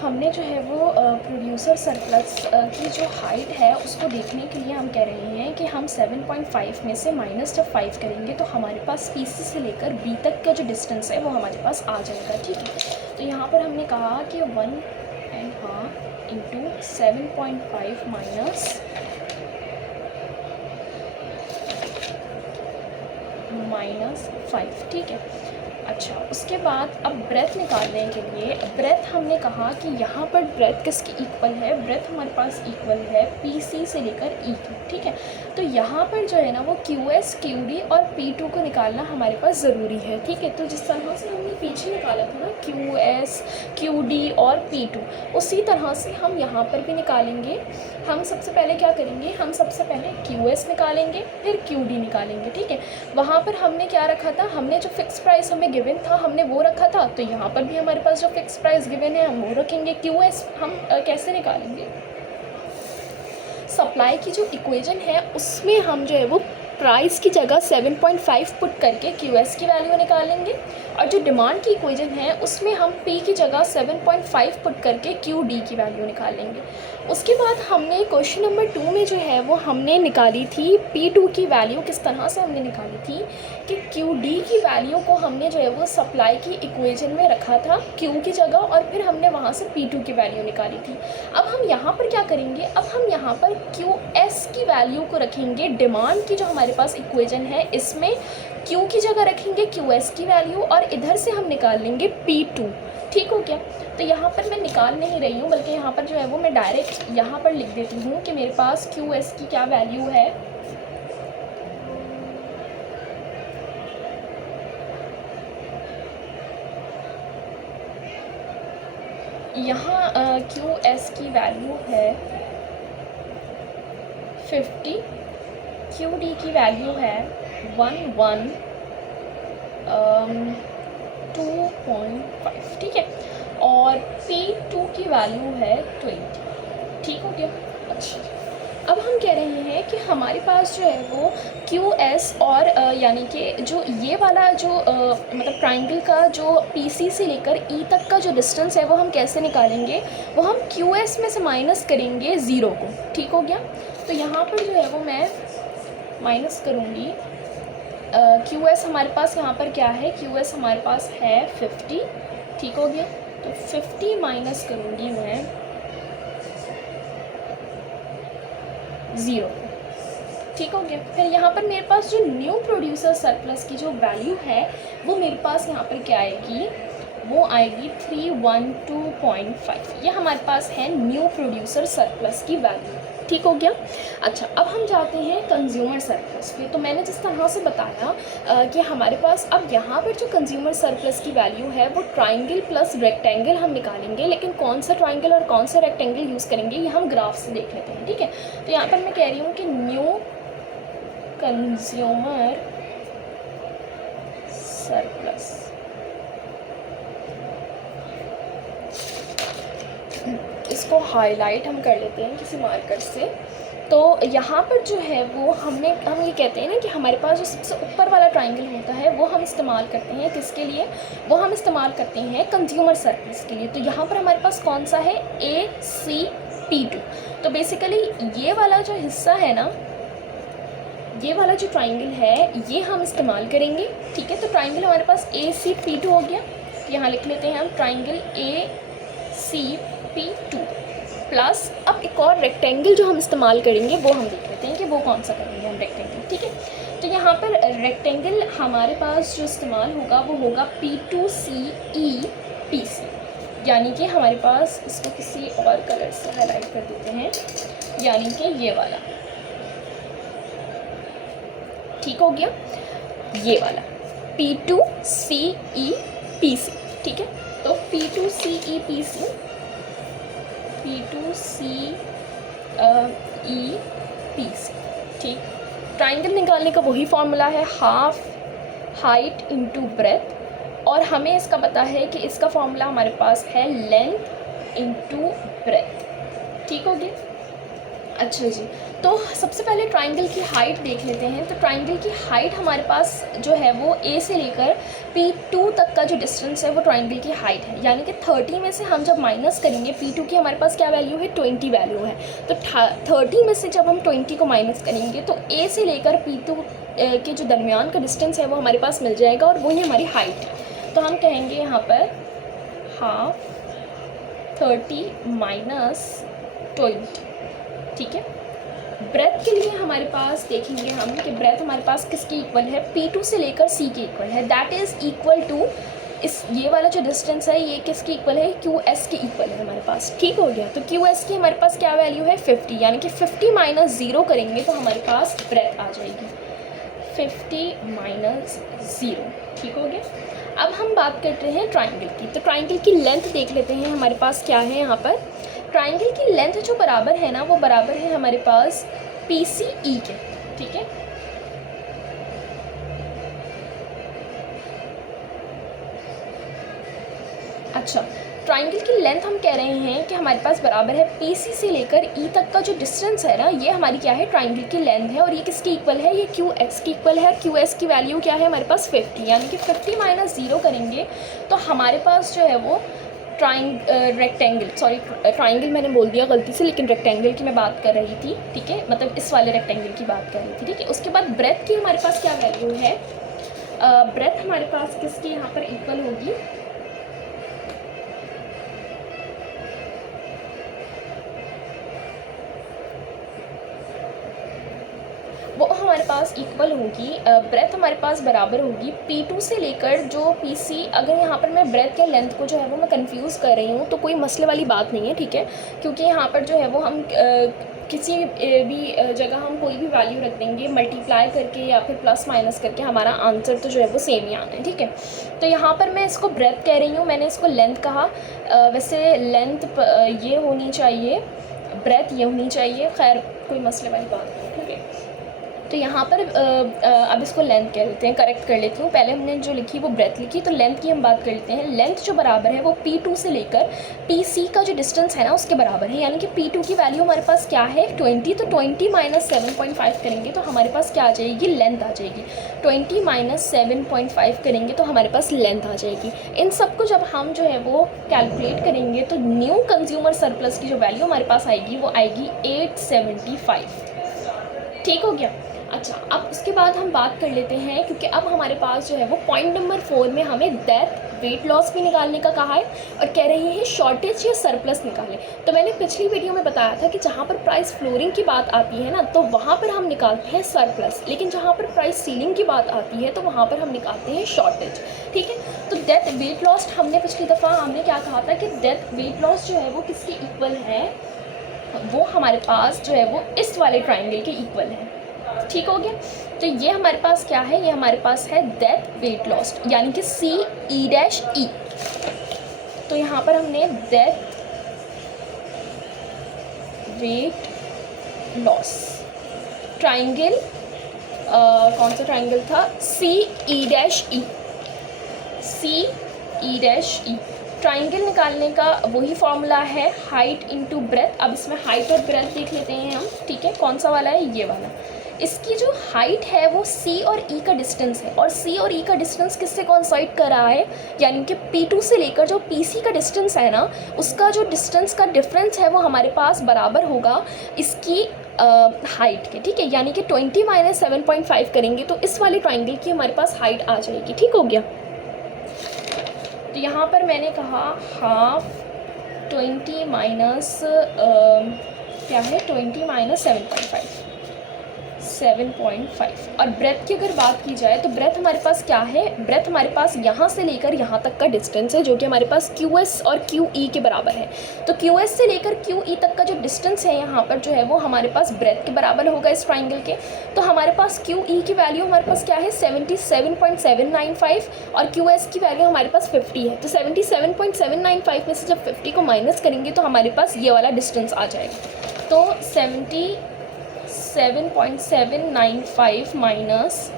हमने जो है वो प्रोड्यूसर सरप्लस की जो हाइट है उसको देखने के लिए हम कह रहे हैं कि हम 7.5 में से माइनस जब 5 करेंगे तो हमारे पास पी सी से लेकर बी तक का जो डिस्टेंस है वो हमारे पास आ जाएगा। ठीक है, तो यहाँ पर हमने कहा कि 1.5 इंटू 7.5 माइनस 5। ठीक है, अच्छा उसके बाद अब ब्रेथ निकालने के लिए ब्रेथ हमने कहा कि यहाँ पर ब्रेथ किसकी इक्वल है, ब्रेथ हमारे पास इक्वल है पी सी से लेकर ई की। ठीक है, तो यहाँ पर जो है ना वो क्यू एस क्यू डी और पी टू को निकालना हमारे पास ज़रूरी है। ठीक है, तो जिस तरह से हमने पीछे निकाला था ना क्यू एस क्यू डी और पी टू, उसी तरह से हम यहाँ पर भी निकालेंगे। हम सबसे पहले क्या करेंगे, हम सबसे पहले क्यू एस निकालेंगे फिर क्यू डी निकालेंगे। ठीक है, वहाँ पर हमने क्या रखा था, हमने जो फिक्स प्राइस हमें गिवन था हमने वो रखा था, तो यहाँ पर भी हमारे पास जो फिक्स प्राइस गिवन है हम वो रखेंगे। क्यू एस हम कैसे निकालेंगे, सप्लाई की जो इक्वेशन है उसमें हम जो है वो प्राइस की जगह 7.5 पुट करके क्यू एस की वैल्यू निकालेंगे, और जो डिमांड की इक्वेशन है उसमें हम पी की जगह 7.5 पुट करके क्यू डी की वैल्यू निकालेंगे। उसके बाद हमने क्वेश्चन नंबर 2 में जो है वो हमने निकाली थी P2 की वैल्यू। किस तरह से हमने निकाली थी कि QD की वैल्यू को हमने जो है वो सप्लाई की इक्वेशन में रखा था Q की जगह, और फिर हमने वहाँ से P2 की वैल्यू निकाली थी। अब हम यहाँ पर क्या करेंगे, अब हम यहाँ पर QS की वैल्यू को रखेंगे डिमांड की जो हमारे पास इक्वेशन है इसमें, Q की जगह रखेंगे QS की वैल्यू और इधर से हम निकाल लेंगे P2। ठीक हो गया, तो यहाँ पर मैं निकाल नहीं रही हूँ बल्कि यहाँ पर जो है वो मैं डायरेक्ट यहाँ पर लिख देती हूँ कि मेरे पास QS की क्या वैल्यू है, यहाँ QS की वैल्यू है 50, QD की वैल्यू है 2.5। ठीक है, और P2 की वैल्यू है 20। ठीक हो गया। अच्छा, अब हम कह रहे हैं कि हमारे पास जो है वो QS और यानी कि जो ये वाला जो मतलब ट्राइंगल का जो PC से लेकर E तक का जो डिस्टेंस है वो हम कैसे निकालेंगे, वो हम QS में से माइनस करेंगे 0 को। ठीक हो गया, तो यहाँ पर जो है वो मैं माइनस करूँगी QS हमारे पास यहाँ पर क्या है, QS हमारे पास है 50। ठीक हो गया, तो 50 माइनस करूँगी मैं 0। ठीक हो गया, फिर यहाँ पर मेरे पास जो न्यू प्रोड्यूसर सरप्लस की जो वैल्यू है वो मेरे पास यहाँ पर क्या आएगी, वो आएगी 312.5। ये हमारे पास है न्यू प्रोड्यूसर सरप्लस की वैल्यू। ठीक हो गया। अच्छा, अब हम जाते हैं कंज्यूमर सरप्लस पे। तो मैंने जिस तरह से बताया कि हमारे पास अब यहाँ पर जो कंज्यूमर सरप्लस की वैल्यू है वो ट्राइंगल प्लस रेक्टेंगल हम निकालेंगे, लेकिन कौन सा ट्राइंगल और कौन सा रेक्टेंगल यूज़ करेंगे ये हम ग्राफ से देख लेते हैं। ठीक है, तो यहाँ पर मैं कह रही हूँ कि न्यू कंज्यूमर सरप्लस, इसको हाईलाइट हम कर लेते हैं किसी मार्कर से। तो यहाँ पर जो है वो हम ये कहते हैं ना कि हमारे पास जो सबसे ऊपर वाला ट्राइंगल होता है वो हम इस्तेमाल करते हैं किसके लिए, वो हम इस्तेमाल करते हैं कंज्यूमर सरप्लस के लिए। तो यहाँ पर हमारे पास कौन सा है, ACP2। तो बेसिकली ये वाला जो हिस्सा है ना, ये वाला जो ट्राइंगल है ये हम इस्तेमाल करेंगे। ठीक है, तो ट्राइंगल हमारे पास ACP2 हो गया। तो यहाँ लिख लेते हैं हम ट्राइंगल ACP2 प्लस, अब एक और रेक्टेंगल जो हम इस्तेमाल करेंगे वो हम देख लेते हैं कि वो कौन सा करेंगे हम रेक्टेंगल। ठीक है, तो यहाँ पर रेक्टेंगल हमारे पास जो इस्तेमाल होगा वो होगा P2CEPC, यानी कि हमारे पास, इसको किसी और कलर से हाईलाइट कर देते हैं, यानी कि ये वाला। ठीक हो गया, ये वाला P2CEPC। ठीक है, तो P2CEPC ठीक। ट्राइंगल निकालने का वही फॉर्मूला है, हाफ हाइट इनटू ब्रेथ, और हमें इसका पता है कि इसका फॉर्मूला हमारे पास है लेंथ इनटू ब्रेथ। ठीक हो गया। अच्छा जी, तो सबसे पहले ट्राइंगल की हाइट देख लेते हैं। तो ट्राइंगल की हाइट हमारे पास जो है वो ए से लेकर P2 तक का जो डिस्टेंस है वो ट्राइंगल की हाइट है, यानी कि 30 में से हम जब माइनस करेंगे P2 की हमारे पास क्या वैल्यू है, 20 वैल्यू है। तो 30 में से जब हम 20 को माइनस करेंगे तो ए से लेकर P2 के जो दरमियान का डिस्टेंस है वो हमारे पास मिल जाएगा और वही हमारी हाइट है। तो हम कहेंगे यहाँ पर हाफ 30 माइनस 20, ठीक है। ब्रेथ के लिए हमारे पास देखेंगे हम कि ब्रेथ हमारे पास किसकी इक्वल है, P2 से लेकर C के इक्वल है, दैट इज़ इक्वल टू इस ये वाला जो डिस्टेंस है ये किसकी इक्वल है, QS के इक्वल है हमारे पास, ठीक हो गया। तो QS की हमारे पास क्या वैल्यू है, 50, यानी कि 50 माइनस 0 करेंगे तो हमारे पास ब्रेथ आ जाएगी 50 माइनस 0, ठीक हो गया। अब हम बात करते हैं ट्राइंगल की। तो ट्राइंगल की लेंथ देख लेते हैं हमारे पास क्या है यहाँ पर। ट्राइंगल की लेंथ जो बराबर है ना वो बराबर है हमारे पास PCE के, ठीक है। अच्छा, ट्राइंगल की लेंथ हम कह रहे हैं कि हमारे पास बराबर है PC से लेकर E तक का जो डिस्टेंस है ना ये हमारी क्या है, ट्राइंगल की लेंथ है। और ये किसकी इक्वल है, ये QS की इक्वल है। QS की वैल्यू क्या है हमारे पास 50, यानी कि 50 माइनस 0 करेंगे तो हमारे पास जो है वो ट्राइंगल मैंने बोल दिया गलती से, लेकिन रेक्टेंगल की मैं बात कर रही थी, ठीक है, मतलब इस वाले रेक्टेंगल की बात कर रही थी, ठीक है। उसके बाद ब्रेथ की हमारे पास क्या वैल्यू है, ब्रेथ हमारे पास किसकी यहाँ पर इक्वल होगी, वो हमारे पास इक्वल होगी, ब्रेथ हमारे पास बराबर होगी P2 से लेकर जो PC। अगर यहाँ पर मैं ब्रेथ के लेंथ को जो है वो मैं कंफ्यूज कर रही हूँ तो कोई मसले वाली बात नहीं है, ठीक है, क्योंकि यहाँ पर जो है वो हम किसी भी जगह हम कोई भी वैल्यू रख देंगे मल्टीप्लाई करके या फिर प्लस माइनस करके, हमारा आंसर तो जो है वो सेम ही आना है, ठीक है। तो यहाँ पर मैं इसको ब्रेथ कह रही हूँ, मैंने इसको लेंथ कहा, वैसे लेंथ ये होनी चाहिए, ब्रेथ ये होनी चाहिए, खैर कोई मसले वाली बात नहीं, ठीक है। तो यहाँ पर अब इसको लेंथ कह लेते हैं, करेक्ट कर लेती हूँ। पहले हमने जो लिखी वो ब्रेथ लिखी, तो लेंथ की हम बात कर लेते हैं। लेंथ जो बराबर है वो P2 से लेकर PC का जो डिस्टेंस है ना उसके बराबर है, यानी कि P2 की वैल्यू हमारे पास क्या है 20, तो 20 माइनस 7.5 करेंगे तो हमारे पास क्या आ जाएगी, लेंथ आ जाएगी। 20 माइनस 7.5 करेंगे तो हमारे पास लेंथ आ जाएगी। इन सबको जब हम जो है वो कैलकुलेट करेंगे तो न्यू कंज्यूमर सरप्लस की जो वैल्यू हमारे पास आएगी वो आएगी 875, ठीक हो गया। अच्छा, अब उसके बाद हम बात कर लेते हैं, क्योंकि अब हमारे पास जो है वो पॉइंट नंबर 4 में हमें डेथ वेट लॉस भी निकालने का कहा है और कह रहे हैं शॉर्टेज या सरप्लस निकालें। तो मैंने पिछली वीडियो में बताया था कि जहाँ पर प्राइस फ्लोरिंग की बात आती है ना तो वहाँ पर हम निकालते हैं सरप्लस, लेकिन जहाँ पर प्राइस सीलिंग की बात आती है तो वहाँ पर हम निकालते हैं शॉर्टेज, ठीक है। तो डेथ वेट लॉस हमने पिछली दफ़ा हमने क्या कहा था कि डेथ वेट लॉस जो है वो किसके इक्वल है, वो हमारे पास जो है वो इस वाले ट्राइंगल के इक्वल है, ठीक हो गया। तो ये हमारे पास क्या है, ये हमारे पास है डेथ वेट लॉस, यानी कि CE'। तो यहाँ पर हमने डेथ वेट लॉस ट्राइंगल, कौन सा ट्राइंगल था, CE', CE'। ट्राइंगल निकालने का वही फॉर्मूला है हाइट इनटू ब्रेथ। अब इसमें हाइट और ब्रेथ देख लेते हैं हम, ठीक है, कौन सा वाला है, ये वाला। इसकी जो हाइट है वो C और E का डिस्टेंस है, और C और E का डिस्टेंस किससे कॉन्साइड कर रहा है, यानी कि P2 से लेकर जो PC का डिस्टेंस है ना उसका जो डिस्टेंस का डिफरेंस है वो हमारे पास बराबर होगा इसकी हाइट के, ठीक है, यानी कि 20 माइनस 7.5 करेंगे तो इस वाले ट्राइंगल की हमारे पास हाइट आ जाएगी, ठीक हो गया। तो यहाँ पर मैंने कहा हाफ 20 माइनस क्या है 20 माइनस 7.5 और ब्रेथ की अगर बात की जाए तो ब्रेथ हमारे पास क्या है, ब्रेथ हमारे पास यहाँ से लेकर यहाँ तक का डिस्टेंस है जो कि हमारे पास QS और QE के बराबर है। तो QS से लेकर QE तक का जो डिस्टेंस है यहाँ पर जो है वो हमारे पास ब्रेथ के बराबर होगा इस ट्राइंगल के। तो हमारे पास QE की वैल्यू हमारे पास क्या है 77.795 और QS की वैल्यू हमारे पास 50 है। तो 77.795 में से जब 50 को माइनस करेंगे तो हमारे पास ये वाला डिस्टेंस आ जाएगा। तो 77.795 माइनस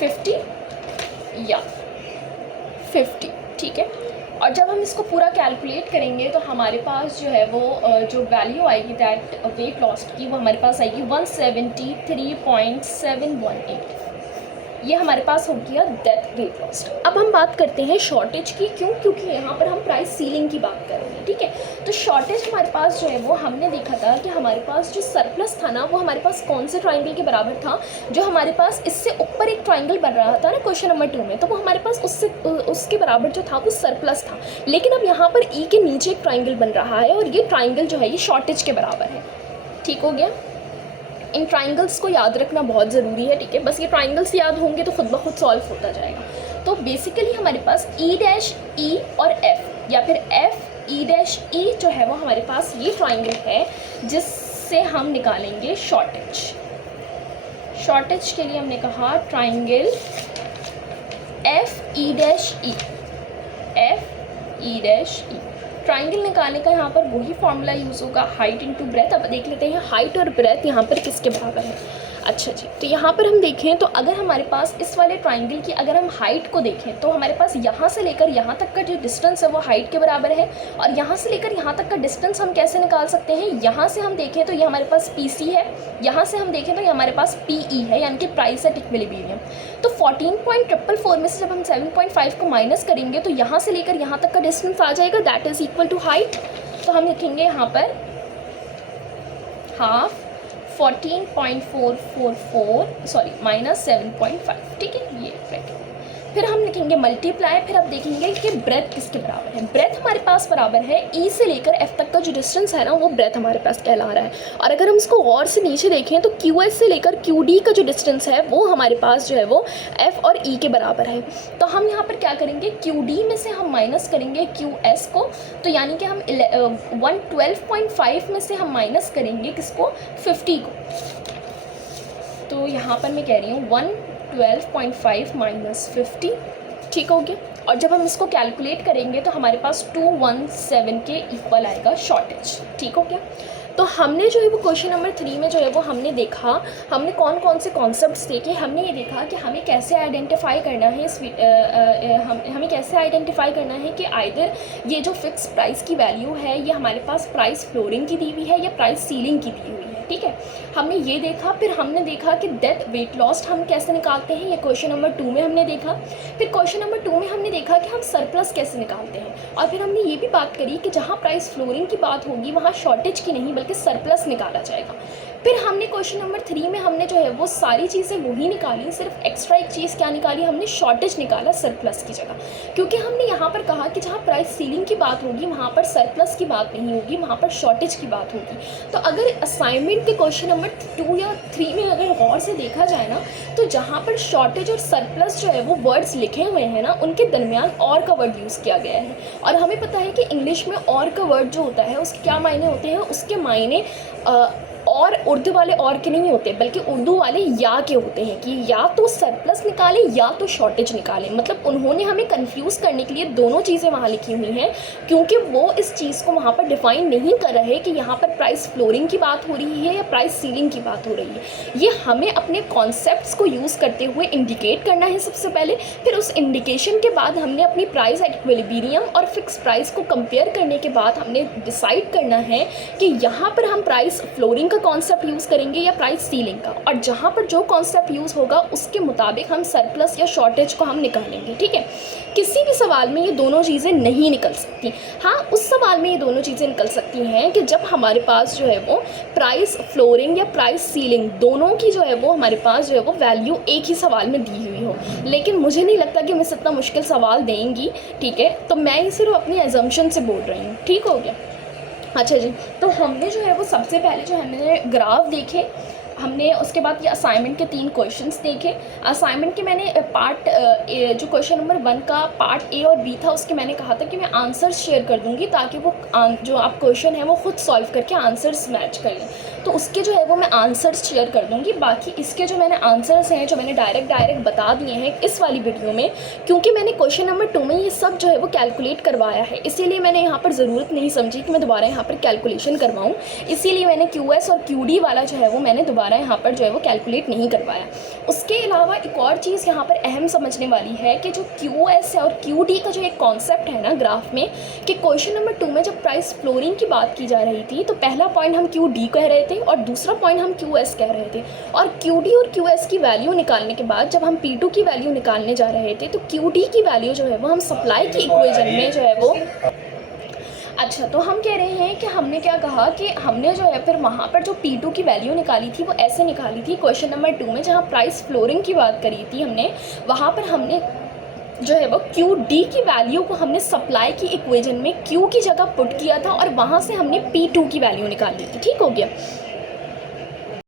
50 या 50, ठीक है। और जब हम इसको पूरा कैलकुलेट करेंगे तो हमारे पास जो है वो जो वैल्यू आएगी दैट वेट लॉस की, वो हमारे पास आएगी 173.718। ये हमारे पास हो गया डेथ वेट लॉस। अब हम बात करते हैं शॉर्टेज की। क्यों? क्योंकि यहाँ पर हम प्राइस सीलिंग की बात कर रहे हैं, ठीक है। तो शॉर्टेज हमारे पास जो है वो हमने देखा था कि हमारे पास जो सरप्लस था ना, वो हमारे पास कौन से ट्राइंगल के बराबर था, जो हमारे पास इससे ऊपर एक ट्राइंगल बन रहा था ना क्वेश्चन नंबर 2 में, तो वो हमारे पास उसके बराबर जो था वो सरप्लस था। लेकिन अब यहाँ पर ई के नीचे एक ट्राइंगल बन रहा है और ये ट्राइंगल जो है ये शॉर्टेज के बराबर है। ठीक हो गया। इन ट्राइंगल्स को याद रखना बहुत ज़रूरी है, ठीक है। बस ये ट्राइंगल्स याद होंगे तो खुद ब खुद सॉल्व होता जाएगा। तो बेसिकली हमारे पास ई डैश ई और एफ या फिर एफ ई डैश ई जो है वो हमारे पास ये ट्राइंगल है जिससे हम निकालेंगे शॉर्टेज। शॉर्टेज के लिए हमने कहा ट्राइंगल एफ ई डैश ई, एफ ई डैश ई। ट्राइंगल निकालने का यहाँ पर वही फॉर्मूला यूज़ होगा, हाइट इनटू ब्रेथ। अब देख लेते हैं हाइट और ब्रेथ यहाँ पर किसके बराबर है। अच्छा जी, तो यहाँ पर हम देखें तो अगर हमारे पास इस वाले ट्राइंगल की अगर हम हाइट को देखें तो हमारे पास यहाँ से लेकर यहाँ तक का जो डिस्टेंस है वो हाइट के बराबर है। और यहाँ से लेकर यहाँ तक का डिस्टेंस हम कैसे निकाल सकते हैं, यहाँ से हम देखें तो ये हमारे पास PC है, यहाँ से हम देखें तो ये हमारे पास PE है, यानी कि प्राइस एट इक्विलिब्रियम। तो 14.444 में से जब हम 7.5 को माइनस करेंगे तो यहाँ से लेकर यहाँ तक का डिस्टेंस आ जाएगा, that is equal to height. तो हम लिखेंगे यहाँ पर हाफ 14.444 सॉरी माइनस 7.5, ठीक है, ये ब्रैकेट। फिर हम लिखेंगे मल्टीप्लाई। फिर अब देखेंगे कि ब्रेथ किसके बराबर है। ब्रेथ हमारे पास बराबर है ई से लेकर एफ तक का जो डिस्टेंस है ना, वो ब्रेथ हमारे पास कहला रहा है। और अगर हम इसको और से नीचे देखें तो क्यू एस से लेकर क्यू डी का जो डिस्टेंस है वो हमारे पास जो है वो एफ और ई के बराबर है। तो हम यहाँ पर क्या करेंगे, क्यू डी में से हम माइनस करेंगे क्यू एस को, तो यानी कि हम 112.5 में से हम माइनस करेंगे किसको, 50 को। तो यहाँ पर मैं कह रही हूँ 112.5 माइनस 50, ठीक हो गया। और जब हम इसको कैलकुलेट करेंगे तो हमारे पास 217 के इक्वल आएगा शॉर्टेज, ठीक हो गया। तो हमने जो है वो क्वेश्चन नंबर 3 में जो है वो हमने देखा, हमने कौन कौन से कॉन्सेप्ट्स देखे। हमने ये देखा कि हमें कैसे आइडेंटिफाई करना है हमें कैसे आइडेंटिफाई करना है कि आइदर ये जो फिक्स प्राइस की वैल्यू है ये हमारे पास प्राइस फ्लोरिंग की दी हुई है या प्राइस सीलिंग की दी हुई है, ठीक है। हमने ये देखा। फिर हमने देखा कि डेथ वेट लॉस हम कैसे निकालते हैं, ये क्वेश्चन नंबर 2 में हमने देखा। फिर क्वेश्चन नंबर 2 में हमने देखा कि हम सरप्लस कैसे निकालते हैं। और फिर हमने ये भी बात करी कि जहाँ प्राइस फ्लोरिंग की बात होगी वहाँ शॉर्टेज की नहीं बल्कि सरप्लस निकाला जाएगा। फिर हमने क्वेश्चन नंबर 3 में हमने जो है वो सारी चीज़ें वही निकाली, सिर्फ एक्स्ट्रा एक चीज़ क्या निकाली, हमने शॉर्टेज निकाला सरप्लस की जगह। क्योंकि हमने यहाँ पर कहा कि जहाँ प्राइस सीलिंग की बात होगी वहाँ पर सरप्लस की बात नहीं होगी, वहाँ पर शॉर्टेज की बात होगी। तो अगर असाइनमेंट के क्वेश्चन नंबर 2 या 3 में अगर गौर से देखा जाए ना, तो जहाँ पर शॉर्टेज और सरप्लस जो है वो वर्ड्स लिखे हुए हैं ना, उनके दरमियान और का वर्ड यूज़ किया गया है। और हमें पता है कि इंग्लिश में और का वर्ड जो होता है उसके क्या मायने होते हैं, उसके मायने और उर्दू वाले और के नहीं होते बल्कि उर्दू वाले या के होते हैं कि या तो सरप्लस निकालें या तो शॉर्टेज निकालें। मतलब उन्होंने हमें कंफ्यूज करने के लिए दोनों चीज़ें वहाँ लिखी हुई हैं, क्योंकि वो इस चीज़ को वहाँ पर डिफ़ाइन नहीं कर रहे कि यहाँ पर प्राइस फ्लोरिंग की बात हो रही है या प्राइस सीलिंग की बात हो रही है। ये हमें अपने कॉन्सेप्ट्स को यूज़ करते हुए इंडिकेट करना है सबसे पहले। फिर उस इंडिकेशन के बाद हमने अपनी प्राइस एट इक्विलिब्रियम और फिक्स प्राइस को कंपेयर करने के बाद हमने डिसाइड करना है कि यहाँ पर हम प्राइस फ्लोरिंग का कॉन्सेप्ट यूज़ करेंगे या प्राइस सीलिंग का, और जहाँ पर जो कॉन्सेप्ट यूज़ होगा उसके मुताबिक हम सरप्लस या शॉर्टेज को हम निकालेंगे, ठीक है। किसी भी सवाल में ये दोनों चीज़ें नहीं निकल सकती। हाँ, उस सवाल में ये दोनों चीज़ें निकल सकती हैं कि जब हमारे पास जो है वो प्राइस फ्लोरिंग या प्राइस सीलिंग दोनों की जो है वो हमारे पास जो है वो वैल्यू एक ही सवाल में दी हुई हो। लेकिन मुझे नहीं लगता कि मिस इतना मुश्किल सवाल देंगी, ठीक है। तो मैं ये सिर्फ अपनी एजम्पशन से बोल रही हूँ, ठीक हो गया। अच्छा जी, तो हमने जो है वो सबसे पहले जो हमने ग्राफ देखे, हमने उसके बाद ये असाइनमेंट के 3 क्वेश्चंस देखे। असाइनमेंट के मैंने पार्ट जो क्वेश्चन नंबर 1 का पार्ट ए और बी था उसके मैंने कहा था कि मैं आंसर्स शेयर कर दूंगी ताकि वो जो आप क्वेश्चन है वो खुद सॉल्व करके आंसर्स मैच कर लें। तो उसके जो है वो मैं आंसर्स शेयर कर दूँगी। बाकी इसके जो मैंने आंसर्स हैं, जो मैंने डायरेक्ट बता दिए हैं इस वाली वीडियो में, क्योंकि मैंने क्वेश्चन नंबर 2 में ये सब जो है वो कैलकुलेट करवाया है, इसीलिए मैंने यहाँ पर ज़रूरत नहीं समझी कि मैं दोबारा यहाँ पर कैलकुलेशन करवाऊँ। इसीलिए मैंने QS और QD वाला जो है वो मैंने दोबारा यहाँ पर जो है वो कैलकुलेट नहीं करवाया। उसके अलावा एक और चीज़ यहाँ पर अहम समझने वाली है कि जो QS है और QD का जो एक कॉन्सेप्ट है ना ग्राफ में, कि क्वेश्चन नंबर 2 में जब प्राइस फ्लोरिंग की बात की जा रही थी तो पहला पॉइंट हम QD कह रहे थे और दूसरा पॉइंट हम QS कह रहे थे, और QD और QS की वैल्यू निकालने के बाद जब हम P2 की वैल्यू निकालने जा रहे थे तो QD की वैल्यू जो है वो हम सप्लाई की इक्वेशन में जो है वो, अच्छा तो हम कह रहे हैं कि हमने क्या कहा कि हमने जो है फिर वहाँ पर जो P2 की वैल्यू निकाली थी वो ऐसे निकाली थी क्वेश्चन नंबर 2 में, जहाँ प्राइस फ्लोरिंग की बात करी थी हमने, वहाँ पर हमने जो है वो QD की वैल्यू को हमने सप्लाई की इक्वेशन में Q की जगह पुट किया था और वहाँ से हमने P2 की वैल्यू निकाल ली थी। ठीक हो गया।